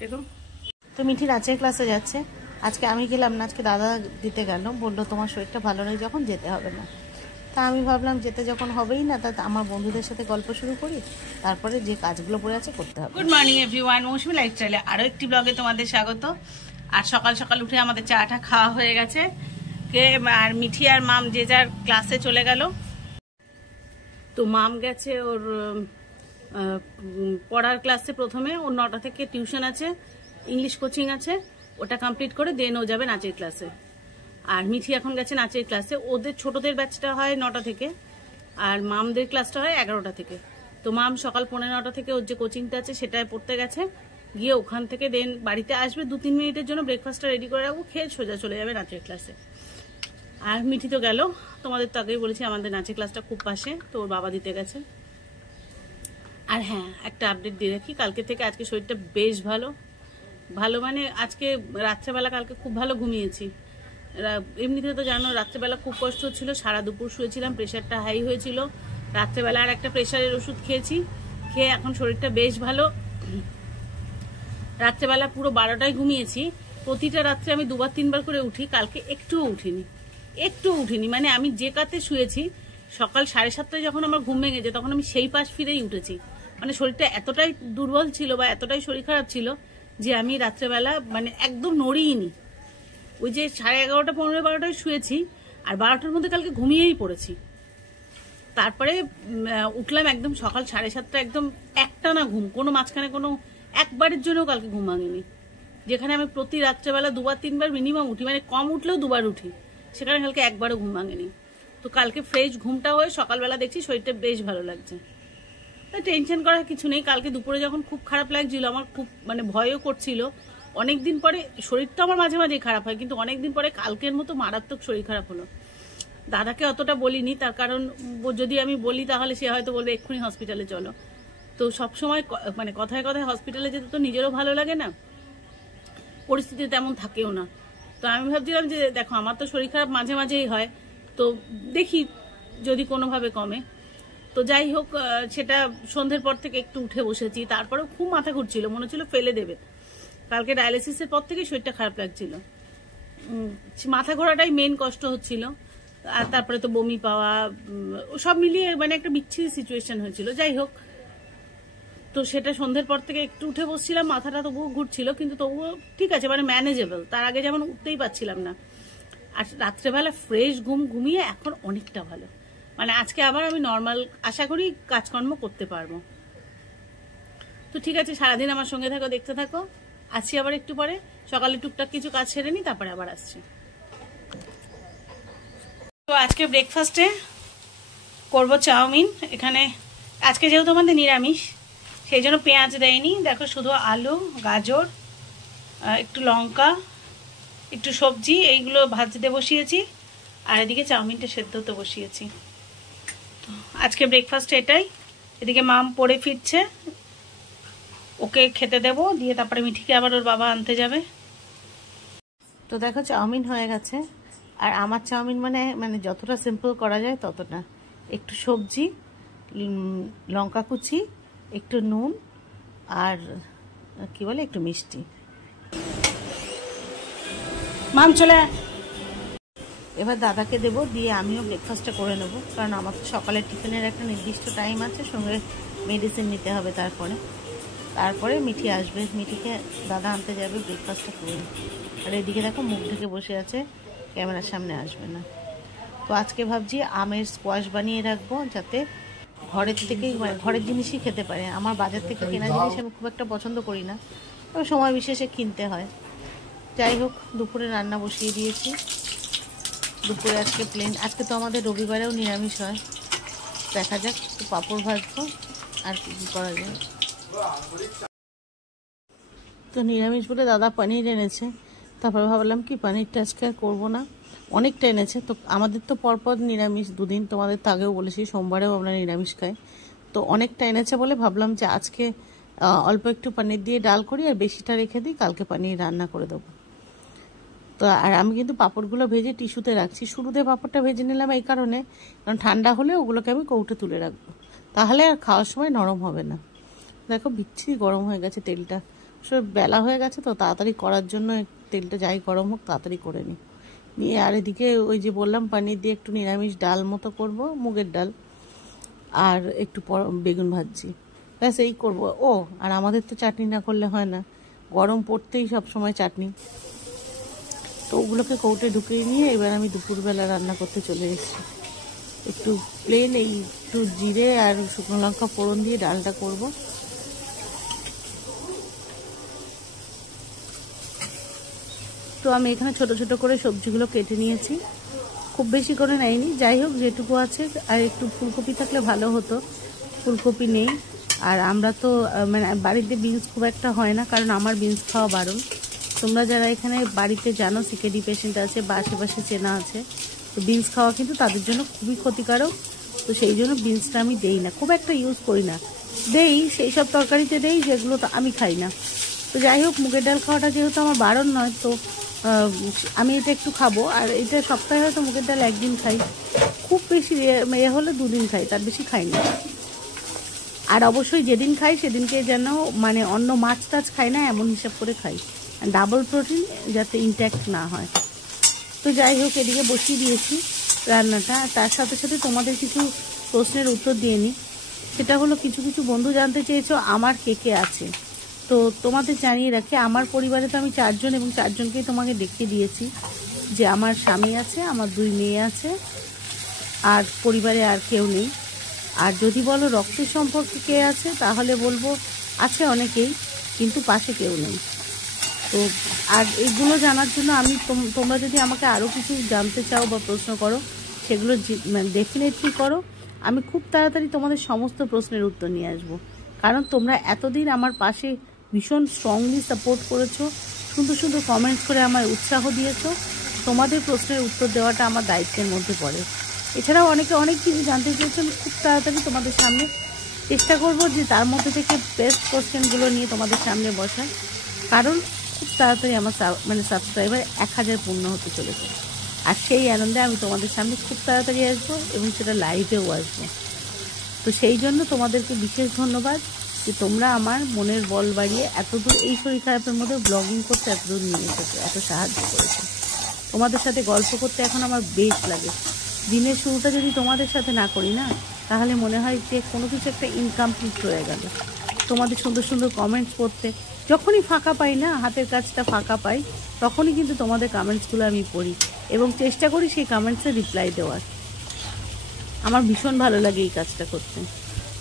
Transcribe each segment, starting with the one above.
দেখো তো মিঠি নাচের ক্লাসে যাচ্ছে। আজকে আমি গেলাম না, আজকে দাদা দিতে গেল, বললো তোমার শরীরটা ভালো নেই যখন যেতে হবে না। তা আমি ভাবলাম যেতে যখন হবেই না, তা আমার বন্ধুদের সাথে গল্প শুরু করি, তারপরে যে কাজগুলো পড়ে আছে করতে হবে। গুড মর্নিং এভরিওয়ান, মৌসুমী লাইফস্টাইলে আরও একটি ব্লগে তোমাদের স্বাগত। আর সকাল সকাল উঠে আমাদের চাটা খাওয়া হয়ে গেছে, আর মিঠি আর মাম যে যার ক্লাসে চলে গেল। তো মাম গেছে ওর পড়ার ক্লাসে, প্রথমে ওর 9টা থেকে টিউশন আছে, ইংলিশ কোচিং আছে, ওটা কমপ্লিট করে দেন ও যাবে নাচের ক্লাসে। আর মিঠি এখন গেছে নাচের ক্লাসে। ওদের ছোটদের ব্যাচটা হয় 9টা থেকে, আর মামদের ক্লাসটা হয় 11টা থেকে। তো মাম সকাল 9:45 থেকে ওর যে কোচিংটা আছে সেটাই পড়তে গেছে, গিয়ে ওখান থেকে দেন বাড়িতে আসবে, 2-3 মিনিটের জন্য ব্রেকফাস্টটা রেডি করে রাখবো, খেয়ে সোজা চলে যাবে নাচের ক্লাসে। আর মিঠি তো গেল, তোমাদের তো আগেই বলেছি আমাদের নাচের ক্লাসটা খুব পাশে, তো ওর বাবা দিতে গেছে। আর হ্যাঁ, একটা আপডেট দিয়ে রাখি, কালকে থেকে আজকে শরীরটা বেশ ভালো মানে আজকে রাত্রেবেলা কালকে খুব ভালো ঘুমিয়েছি। এমনিতে তো জানো রাত্রেবেলা খুব কষ্ট হচ্ছিল, সারা দুপুর শুয়েছিলাম, প্রেশারটা হাই হয়েছিল। রাত্রেবেলা আর একটা প্রেশারের ওষুধ খেয়েছি, খেয়ে এখন শরীরটা বেশ ভালো। রাত্রেবেলা পুরো 12টায় ঘুমিয়েছি, প্রতিটা রাত্রে আমি 2-3 বার করে উঠি। কালকে একটুও উঠিনি, মানে আমি যে কাতে শুয়েছি সকাল 7:30টায় যখন আমার ঘুম ভেঙেছে তখন আমি সেই পাশ ফিরেই উঠেছি। মানে শরীরটা এতটাই দুর্বল ছিল বা এতটাই শরীর খারাপ ছিল যে আমি রাত্রেবেলা মানে একদম নড়িনি। ওই যে 11:30, 11:15 শুয়েছি, আর 12টার মধ্যে কালকে ঘুমিয়েই পড়েছি। তারপরে উঠলাম একদম সকাল 7:30, একদম একটানা ঘুম, কোনো মাঝখানে কোনো একবারের জন্য কালকে ঘুম ভাঙেনি। যেখানে আমি প্রতি রাত্রেবেলা 2-3 বার মিনিমাম উঠি, মানে কম উঠলেও 2 বার উঠি, সেখানে কালকে একবারও ঘুম ভাঙেনি। তো কালকে ফ্রেশ ঘুমটা হয়ে সকালবেলা দেখছি শরীরটা বেশ ভালো লাগছে। তা টেনশন করার কিছু নেই। কালকে দুপুরে যখন খুব খারাপ লাগছিল, আমার খুব মানে ভয়ও করছিল। অনেকদিন পরে, শরীর তো আমার মাঝে মাঝেই খারাপ হয়, কিন্তু অনেকদিন পরে কালকের মতো মারাত্মক শরীর খারাপ হলো। দাদাকে অতটা বলিনি, তার কারণ যদি আমি বলি তাহলে সে হয়তো বলবে এক্ষুনি হসপিটালে চলো। তো সবসময় মানে কথায় কথায় হসপিটালে যেতে তো নিজেরও ভালো লাগে না, পরিস্থিতি তেমন থাকেও না। তো আমি ভাবছিলাম যে দেখো আমার তো শরীর খারাপ মাঝে মাঝেই হয়, তো দেখি যদি কোনোভাবে কমে। তো যাই হোক, সেটা সন্ধ্যের পর থেকে একটু উঠে বসেছি, তারপরেও খুব মাথা ঘুরছিল, মনে হচ্ছিল ফেলে দেবে। কালকে ডায়ালিসিসের পর থেকে শরীরটা খারাপ লাগছিল, মাথা ঘোরাটাই মেন কষ্ট হচ্ছিল। আর তারপরে তো বমি পাওয়া, সব মিলিয়ে মানে একটা বিচ্ছিরি সিচুয়েশন হয়েছিল। যাই হোক, তো সেটা সন্ধ্যের পর থেকে একটু উঠে বসছিলাম, মাথাটা তবুও ঘুরছিল, কিন্তু তবুও ঠিক আছে, মানে ম্যানেজেবল। তার আগে যেমন উঠতেই পারছিলাম না। আর রাত্রেবেলা ফ্রেশ ঘুমিয়ে এখন অনেকটা ভালো, মানে আজকে আবার আমি নর্মাল আশা করি কাজকর্ম করতে পারবো। তো ঠিক আছে, সারাদিন আমার সঙ্গে থাকো, দেখতে থাকো। আসছি আবার একটু পরে, সকালে টুকটাক কিছু কাজ সেরে নিই, তারপরে আবার আসছি। তো আজকে ব্রেকফাস্টে করব চাউমিন। এখানে আজকে যেহেতু আমাদের নিরামিষ, সেই জন্য পেঁয়াজ দেয়নি, দেখো শুধু আলু, গাজর, একটু লঙ্কা, একটু সবজি, এইগুলো ভাজতে বসিয়েছি, আর এদিকে চাউমিনটা সেদ্ধ হতে বসিয়েছি। তো আজকে ব্রেকফাস্টে এটাই। এদিকে মাম পড়ে ফিরছে, ওকে খেতে দেবো, দিয়ে তারপরে মিঠিকে আবার ওর বাবা আনতে যাবে। তো দেখো চাউমিন হয়ে গেছে। আর আমার চাউমিন মানে যতটা সিম্পল করা যায় ততটা, একটু সবজি, লঙ্কা কুচি, একটু নুন, আর কি বলে একটু মিষ্টি। মাম চলে, এবার দাদাকে দেবো, দিয়ে আমিও ব্রেকফাস্টটা করে নেবো, কারণ আমার তো সকালের টিফিনের একটা নির্দিষ্ট টাইম আছে, সঙ্গে মেডিসিন নিতে হবে। তারপরে মিঠি আসবে, মিঠিকে দাদা আনতে যাবে, ব্রেকফাস্টটা করে। আর এদিকে দেখো মুখ ঢেকে বসে আছে, ক্যামেরার সামনে আসবে না। তো আজকে ভাবছি আমের স্কোয়াশ বানিয়ে রাখবো, যাতে ঘরের থেকেই ঘরের জিনিসই খেতে পারে। আমার বাজার থেকে কেনা জিনিস আমি খুব একটা পছন্দ করি না, তবে সময় বিশেষে কিনতে হয়। যাই হোক, দুপুরে রান্না বসিয়ে দিয়েছি। দুপুরে আজকে প্লেন, আজকে তো আমাদের রবিবারেও নিরামিষ হয়, দেখা যাক। তো পাঁপড় ভাজবো, আর কি করা যায়। তো নিরামিষ বলে দাদা পনির এনেছে, তারপরে ভাবলাম কি পনিরটা আজকে আর করবো না, অনেকটা এনেছে। তো আমাদের তো পরপর নিরামিষ 2 দিন, তোমাদের তো আগেও বলেছি সোমবারেও আমরা নিরামিষ খাই। তো অনেকটা এনেছে বলে ভাবলাম যে আজকে অল্প একটু পনির দিয়ে ডাল করি, আর বেশিটা রেখে দিই, কালকে পনির রান্না করে দেবো। তো আর আমি কিন্তু পাঁপড়গুলো ভেজে টিস্যুতে রাখছি। শুরুতে পাঁপড়টা ভেজে নিলাম এই কারণে, কারণ ঠান্ডা হলে ওগুলোকে আমি কৌটো তুলে রাখবো, তাহলে আর খাওয়ার সময় নরম হবে না। দেখো বিচ্ছিরি গরম হয়ে গেছে তেলটা, সব বেলা হয়ে গেছে তো তাড়াতাড়ি করার জন্য তেলটা যাই গরম হোক তাড়াতাড়ি করে নিয়ে আর এদিকে ওই যে বললাম পনির দিয়ে একটু নিরামিষ ডাল মতো করব, মুগের ডাল, আর একটু বেগুন ভাজছি, ব্যাস এই করব। ও আর আমাদের তো চাটনি না করলে হয় না, গরম পড়তেই সব সময় চাটনি, তো ওগুলোকে কৌটে ঢুকিয়ে নিয়ে এবার আমি দুপুরবেলা রান্না করতে চলে এসেছি। একটু প্লেন এই একটু জিরে আর শুকনো লঙ্কা ফোড়ন দিয়ে ডালটা করব। তো আমি এখানে ছোট ছোট করে সবজিগুলো কেটে নিয়েছি, খুব বেশি করে নেয়নি, যাই হোক যেটুকু আছে। আর একটু ফুলকপি থাকলে ভালো হতো, ফুলকপি নেই। আর আমরা তো মানে বাড়িতে বিনস খুব একটা হয় না, কারণ আমার বিনস খাওয়া বারণ। তোমরা যারা এখানে বাড়িতে জানো সিকেডি পেশেন্ট আছে বা আশেপাশে চেনা আছে, তো বিনস খাওয়া কিন্তু তাদের জন্য খুবই ক্ষতিকারক। তো সেই জন্য বিনসটা আমি দেই না, খুব একটা ইউজ করি না, দেই সেই সব তরকারিতে দেই যেগুলো তো আমি খাই না। তো যাই হোক মুগের ডাল খাওয়াটা যেহেতু আমার বারণ নয়, তো আমি এটা একটু খাবো। আর এটা সপ্তাহে হয়তো মুগের ডাল একদিন খাই, খুব বেশি এ হলে 2 দিন খাই, তার বেশি খাই না। আর অবশ্যই যেদিন খাই সেদিনকে যেন মানে অন্য মাছ টাছ খাই না এমন হিসাব করে খাই, ডাবল প্রোটিন যাতে ইনট্যাক্ট না হয়। তো যাই হোক এদিকে বসিয়ে দিয়েছি রান্নাটা, তার সাথে সাথে তোমাদের কিছু প্রশ্নের উত্তর দিয়ে নিই। সেটা হলো কিছু কিছু বন্ধু জানতে চেয়েছো আমার কে কে আছে। তো তোমাদের জানিয়ে রাখি আমার পরিবারে তো আমি 4 জন, এবং 4 জনকেই তোমাকে দেখিয়ে দিয়েছি যে আমার স্বামী আছে, আমার 2 মেয়ে আছে, আর পরিবারে আর কেউ নেই। আর যদি বলো রক্তের সম্পর্কে কে আছে, তাহলে বলবো আছে অনেকেই, কিন্তু পাশে কেউ নেই। তো আর এগুলো জানার জন্য আমি তোমরা যদি আমাকে আরও কিছু জানতে চাও বা প্রশ্ন করো, সেগুলো ডেফিনেটলি করো। আমি খুব তাড়াতাড়ি তোমাদের সমস্ত প্রশ্নের উত্তর নিয়ে আসবো, কারণ তোমরা এতদিন আমার পাশে ভীষণ স্ট্রংলি সাপোর্ট করেছো, সুন্দর সুন্দর কমেন্টস করে আমায় উৎসাহ দিয়েছো। তোমাদের প্রশ্নের উত্তর দেওয়াটা আমার দায়িত্বের মধ্যে পড়ে। এছাড়াও অনেকে অনেক কিছু জানতে চেয়েছেন, খুব তাড়াতাড়ি তোমাদের সামনে চেষ্টা করব যে তার মধ্যে থেকে বেস্ট কোশ্চেনগুলো নিয়ে তোমাদের সামনে বসার, কারণ খুব তাড়াতাড়ি আমার মানে সাবস্ক্রাইবার 1000 পূর্ণ হতে চলেছে। আর সেই আনন্দে আমি তোমাদের সামনে খুব তাড়াতাড়ি আসবো, এবং সেটা লাইভেও আসবো। তো সেই জন্য তোমাদেরকে বিশেষ ধন্যবাদ যে তোমরা আমার মনের বল বাড়িয়ে এতদূর এই শরীর খারাপের মধ্যে ব্লগিং করতে এতদূর নিয়ে এসেছো, এত সাহায্য করেছো। তোমাদের সাথে গল্প করতে এখন আমার বেশ লাগে। দিনের শুরুটা যদি তোমাদের সাথে না করি না, তাহলে মনে হয় যে কোনো কিছু একটা ইনকমপ্লিট রয়ে গেল। তোমাদের সুন্দর সুন্দর কমেন্টস পড়তে যখনই ফাঁকা পাই না, হাতের কাজটা ফাঁকা পাই, তখনই কিন্তু তোমাদের কমেন্টসগুলো আমি পড়ি এবং চেষ্টা করি সেই কমেন্টসে রিপ্লাই দেওয়ার। আমার ভীষণ ভালো লাগে এই কাজটা করতে।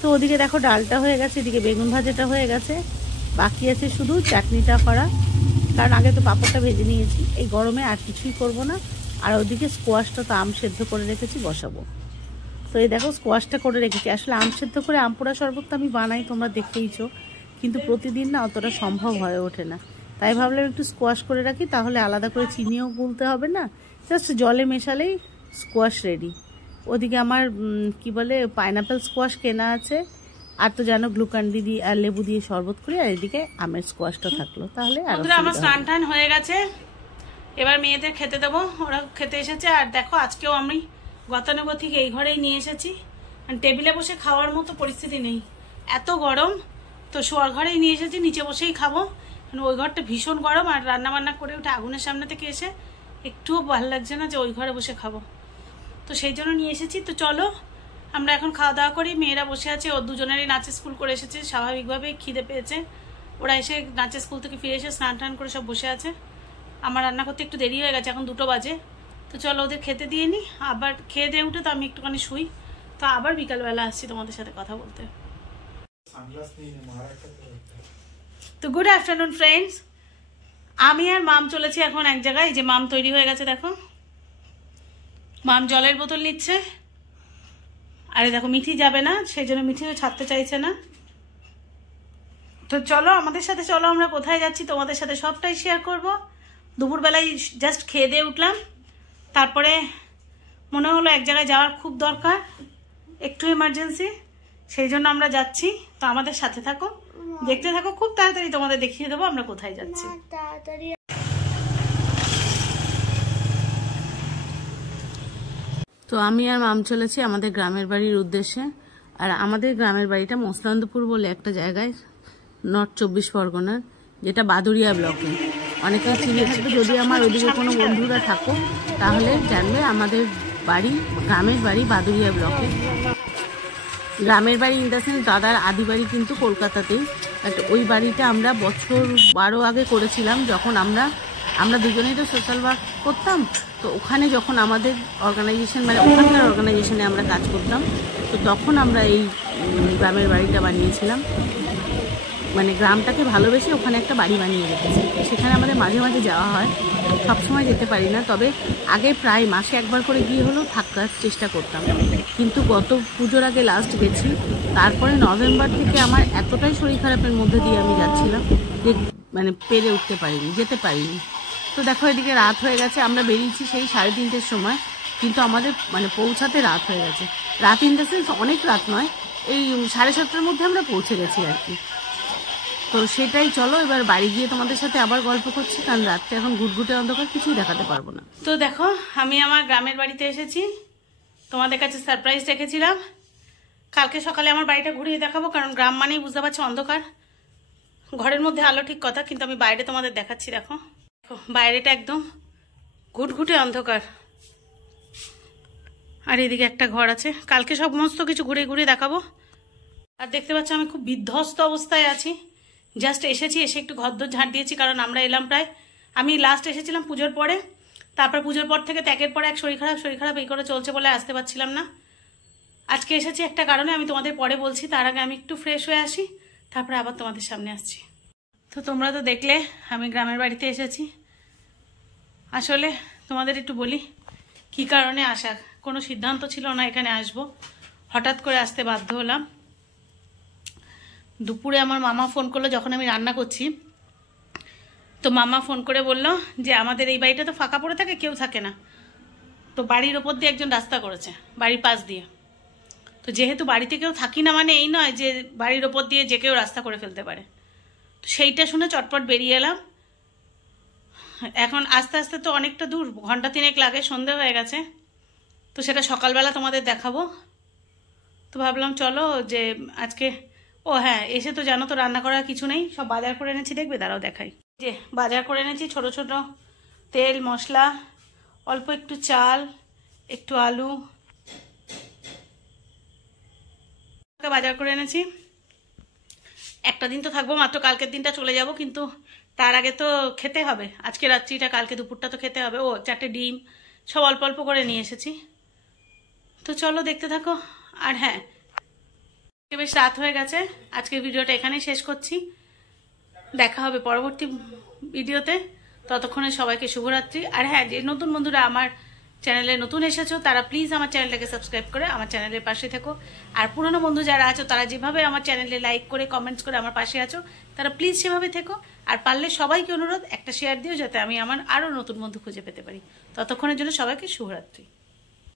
তো ওদিকে দেখো ডালটা হয়ে গেছে, এদিকে বেগুন ভাজাটা হয়ে গেছে, বাকি আছে শুধু চাটনিটা করা, কারণ আগে তো পাঁপড়টা ভেজে নিয়েছি। এই গরমে আর কিছুই করব না। আর ওদিকে স্কোয়াশটা তো আম সেদ্ধ করে রেখেছি, বসাবো। তো এই দেখো স্কোয়াশটা করে রেখেছি। আসলে আম সেদ্ধ করে আম পোড়া শরবত তো আমি বানাই, তোমরা দেখতেইছো, কিন্তু প্রতিদিন না অতটা সম্ভব হয়ে ওঠে না। তাই ভাবলাম একটু স্কোয়াশ করে রাখি, তাহলে আলাদা করে চিনিও গুলতে হবে না, জাস্ট জলে মেশালেই স্কোয়াশ রেডি। ওদিকে আমার কি বলে পাইনাপেল স্কোয়াশ কেনা আছে, আর তো জানো গ্লুকান্ডি দিয়ে আর লেবু দিয়ে শরবত করি, আর এদিকে আমের স্কোয়াশটা থাকলো। তাহলে আমার স্নান টান হয়ে গেছে, এবার মেয়েদের খেতে দেবো, ওরা খেতে এসেছে। আর দেখো আজকেও আমি গতানুগতিক এই ঘরেই নিয়ে এসেছি, টেবিলে বসে খাওয়ার মতো পরিস্থিতি নেই, এত গরম। তো শোয়ার ঘরেই নিয়ে এসেছি, নিচে বসেই খাবো, কারণ ওই ঘরটা ভীষণ গরম। আর রান্না বান্না করে উঠে আগুনের সামনে থেকে এসে একটুও ভালো লাগছে না যে ওই ঘরে বসে খাবো, তো সেই জন্য নিয়ে এসেছি। তো চলো আমরা এখন খাওয়া দাওয়া করি। মেয়েরা বসে আছে, ওর দুজনেরই নাচের স্কুল করে এসেছে, স্বাভাবিকভাবেই খিদে পেয়েছে। ওরা এসে নাচের স্কুল থেকে ফিরে এসে স্নান টান করে সব বসে আছে। আমার রান্না করতে একটু দেরি হয়ে গেছে, এখন 2টো বাজে। তো চলো ওদের খেতে দিয়ে নিই, আবার খেয়ে দিয়ে উঠে তো আমি একটুখানি শুই। তো আবার বিকালবেলা আসছি তোমাদের সাথে কথা বলতে। তো গুড আফটারনুন ফ্রেন্ডস, আমি আর মাম চলেছি এখন এক জায়গায়। যে মাম তৈরি হয়ে গেছে দেখো, মাম জলের বোতল নিচ্ছে। আরে দেখো মিঠি যাবে না, সেই জন্য মিঠিও ছাড়তে চাইছে না। তো চলো আমাদের সাথে, চলো আমরা কোথায় যাচ্ছি তোমাদের সাথে সবটাই শেয়ার করব। দুপুরবেলায় জাস্ট খেয়ে দিয়ে উঠলাম, তারপরে মনে হলো এক জায়গায় যাওয়ার খুব দরকার, একটু এমার্জেন্সি, সেই জন্য আমরা যাচ্ছি। তো আমাদের সাথে থাকো, দেখতে থাকো, খুব তাড়াতাড়ি তোমাদের দেখিয়ে দেবো আমরা কোথায় যাচ্ছি। তো আমি আর মাম চলেছি আমাদের গ্রামের বাড়ির উদ্দেশ্যে। আর আমাদের গ্রামের বাড়িটা মসলান্দপুর বলে একটা জায়গায়, নর্থ 24 পরগনার, যেটা বাদুড়িয়া ব্লকে। অনেকেই চিনে থাকবে, যদি আমার ওদিকে কোনো বন্ধুরা থাকো তাহলে জানবে আমাদের বাড়ি, গ্রামের বাড়ি বাদুড়িয়া ব্লকে। গ্রামের বাড়ি ইন দ্য সেন্স দাদার আদি বাড়ি কিন্তু কলকাতাতেই, বাট ওই বাড়িটা আমরা বছর 12 আগে করেছিলাম, যখন আমরা দুজনেই তো সোশ্যাল ওয়ার্ক করতাম। তো ওখানে যখন আমাদের অর্গানাইজেশন, মানে ওখানকার অর্গানাইজেশনে আমরা কাজ করতাম, তো তখন আমরা এই গ্রামের বাড়িটা বানিয়েছিলাম। মানে গ্রামটাকে ভালোবেসে ওখানে একটা বাড়ি বানিয়ে রেখেছি। সেখানে আমাদের মাঝে মাঝে যাওয়া হয়, সবসময় যেতে পারি না, তবে আগে প্রায় মাসে একবার করে গিয়ে হলেও থাকার চেষ্টা করতাম। কিন্তু গত পুজোর আগে লাস্ট গেছি, তারপরে নভেম্বর থেকে আমার এতটাই শরীর খারাপের মধ্যে দিয়ে আমি যাচ্ছিলাম যে মানে পেরে উঠতে পারিনি, যেতে পারিনি। তো দেখো এদিকে রাত হয়ে গেছে, আমরা বেরিয়েছি সেই 3:30-র সময়, কিন্তু আমাদের মানে পৌঁছাতে রাত হয়ে গেছে। রাত ইন দ্য সেন্স অনেক রাত নয়, এই 7:30-র মধ্যে আমরা পৌঁছে গেছি আর কি। তো সেটাই, চলো এবার বাড়ি গিয়ে তোমাদের সাথে আবার গল্প করছি, কারণ রাত্রে এখন ঘুটঘুটে অন্ধকার, কিছুই দেখাতে পারবো না। তো দেখো আমি আমার গ্রামের বাড়িতে এসেছি, তোমাদের কাছে সারপ্রাইজ রেখেছিলাম। কালকে সকালে আমার বাড়িটা ঘুরিয়ে দেখাবো, কারণ গ্রাম মানেই বুঝতে পারছো অন্ধকার, ঘরের মধ্যে আলো ঠিক কথা, কিন্তু আমি বাইরে তোমাদের দেখাচ্ছি। দেখো বাইরেটা একদম ঘুটঘুটে অন্ধকার, আর এদিকে একটা ঘর আছে। কালকে সমস্ত কিছু ঘুরে ঘুরে দেখাবো। আর দেখতে পাচ্ছ আমি খুব বিধ্বস্ত অবস্থায় আছি। জাস্ট এসেছি, এসে একটু ঘরদোর ঝাঁট দিয়েছি, কারণ আমরা এলাম প্রায়, আমি লাস্ট এসেছিলাম পুজোর পরে, তারপর পুজোর পর থেকে ত্যাগের পরে এক শরীর খারাপ এই করে চলছে বলে আসতে পারছিলাম না। আজকে এসেছি একটা কারণে, আমি তোমাদের পরে বলছি, তার আগে আমি একটু ফ্রেশ হয়ে আসি, তারপরে আবার তোমাদের সামনে আসছি। তো তোমরা তো দেখলে আমি গ্রামের বাড়িতে এসেছি। আসলে তোমাদের একটু বলি কি কারণে আসা, কোনো সিদ্ধান্ত ছিল না এখানে আসবো, হঠাৎ করে আসতে বাধ্য হলাম। দুপুরে আমার মামা ফোন করলো যখন আমি রান্না করছি, তো মামা ফোন করে বলল যে আমাদের এই বাড়িটা তো ফাঁকা পড়ে থাকে, কেউ থাকে না, তো বাড়ির ওপর দিয়ে একজন রাস্তা করেছে, বাড়ির পাশ দিয়ে। তো যেহেতু বাড়িতে কেউ থাকি না মানে এই নয় যে বাড়ির ওপর দিয়ে যে কেউ রাস্তা করে ফেলতে পারে। তো সেইটা শুনে চটপট বেরিয়ে এলাম। এখন আস্তে আস্তে তো অনেকটা দূর, 1 ঘন্টা 3 লাগে, সন্ধে হয়ে গেছে, তো সেটা সকালবেলা তোমাদের দেখাবো। তো ভাবলাম চলো যে আজকে, ও হ্যাঁ, এসে তো জানো তো রান্না করার কিছু নেই, সব বাজার করে এনেছি, দেখবে দাঁড়াও দেখাই। যে বাজার করে এনেছি ছোট ছোট তেল মশলা, অল্প একটু চাল, একটু আলু, বাজার করে এনেছি। একটা দিন তো থাকবো মাত্র, কালকের দিনটা চলে যাব, কিন্তু তার আগে তো খেতে হবে, আজকে রাত্রিটা কালকে দুপুরটা তো খেতে হবে। ও 4টে ডিম, সব অল্প অল্প করে নিয়ে এসেছি। তো চলো দেখতে থাকো। আর হ্যাঁ, বেশ রাত হয়ে গেছে, আজকের ভিডিওটা এখানেই শেষ করছি, দেখা হবে পরবর্তী ভিডিওতে। ততক্ষণে সবাইকে শুভরাত্রি। আর হ্যাঁ, যে নতুন বন্ধুরা আমার চ্যানেলে নতুন এসেছো তারা প্লিজ আমার চ্যানেলটাকে সাবস্ক্রাইব করে আমার চ্যানেলের পাশে থেকো। আর পুরনো বন্ধু যারা আছো তারা যেভাবে আমার চ্যানেলে লাইক করে কমেন্টস করে আমার পাশে আছো, তারা প্লিজ সেভাবে থেকো। আর পারলে সবাইকে অনুরোধ একটা শেয়ার দিও, যাতে আমি আমার আরও নতুন বন্ধু খুঁজে পেতে পারি। ততক্ষণের জন্য সবাইকে শুভরাত্রি।